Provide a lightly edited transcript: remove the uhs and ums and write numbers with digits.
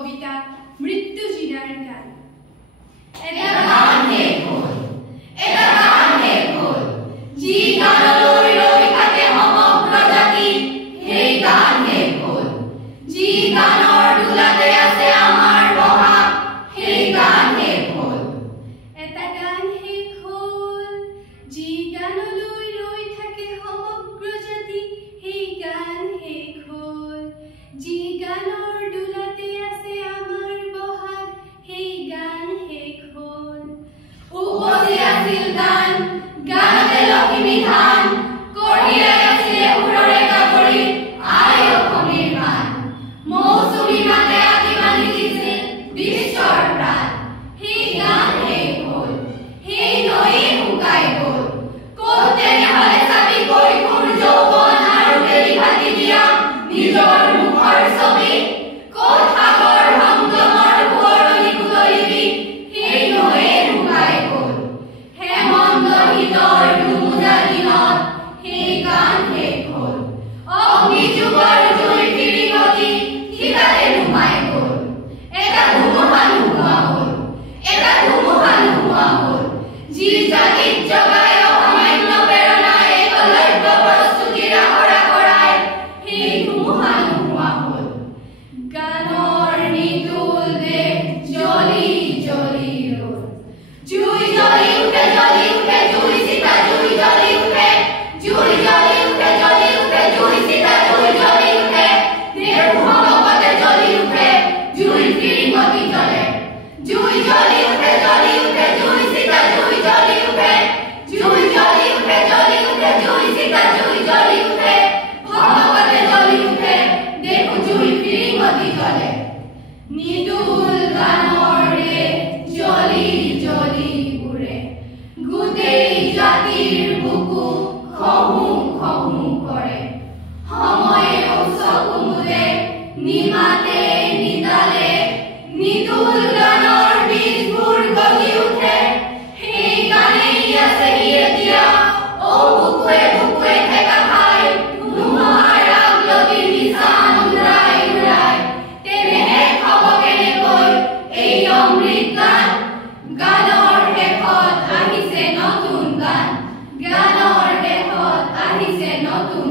কবিতা মৃত্যু জিনাৰ গান এটা গান শেষ হ'ল যি গানলৈ ৰৈ থাকে সমগ্ৰ জাতি সেই গান শেষ হ'ল যি গানৰ দোলাতে আছে আমাৰ বহা সেই গান শেষ হ'ল এটা গান শেষ হ'ল যি গানলৈ ৰৈ থাকে সমগ্ৰ জাতি সেই গান শেষ হ'ল যি গানৰ দোলাতে আছে আমাৰ বহাগ সেই গান শেষ হ'ল উপচি আছিল গান গানতে লখিমী ধান কঢ়িয়াই আছিলে সুৰৰে কাকৰি আই অসমীৰ গান মৌচুমী মাতে আদি বান্ধি দিছিল বিশ্বৰ প্ৰাণ সেই গান শেষ হ'ল সেই নৈ শুকাই গ'ল ক'ত তেনেহ'লে চাবি কৈশোৰ যৌৱন আৰু বেলি ভাটি দিয়া নিজৰ মুখৰ ছবি ক'ত সাগৰ সংগমৰ সোঁৱৰণি কুঁৱলিবি সেই নৈ শুকাই গ'ল হেমন্ত শীতৰ দুমোজা দিনত সেই গান শেষ হ'ল অগ্নিযুগৰ জুই ফিৰিঙতি শীতাতে নুমাই গ'ল এটা ধুমুহা নোহোৱা হ'ল যি জাতিত জগাই অসামান্য প্ৰেৰণা একলব্য প্ৰস্তুতিৰ আখৰা কৰাই সেই ধুমুহা নোহোৱা হ'ল গানৰ নিতুল দেশ জ্বলি জ্বলি ৰ'ল জুই জ্বলি উঠে জুই চিতা জুই জ্বলি উঠে জুই জ্বলি উঠে জুই চিতা জুই জ্বলি উঠে দেহমগতে জ্বলি উঠে জুই ফিৰিঙতি জ্বলে জুই জ্বলি উঠে জুই চিতা জুই জ্বলি উঠে জুই জ্বলি উঠে জুই চিতা জুই জ্বলি উঠে ভগতে জ্বলি উঠে দেখো জুই ফিৰিঙতি জ্বলে নিদুল গানৰ দেশ জ্বলি জ্বলি উৰে গোটেই জাতিৰ বুকু খহু খহু কৰে সময়ে চকু মুদে নিমাতে নিদালে নিদুল গানৰ বীজবোৰ গজি উঠে সেই গানেই আছেহি এতিয়া অ বুকুৱে বুকুৱে ঠেকা খাই ধুমুহাৰ আগলগিৰ নিচান উৰাই উৰাই তেনেহে খাব কেনেকৈ এই অমৃত গান গানৰ শেষত আহিছে নতুন গান গানৰ শেষত আহিছে নতুন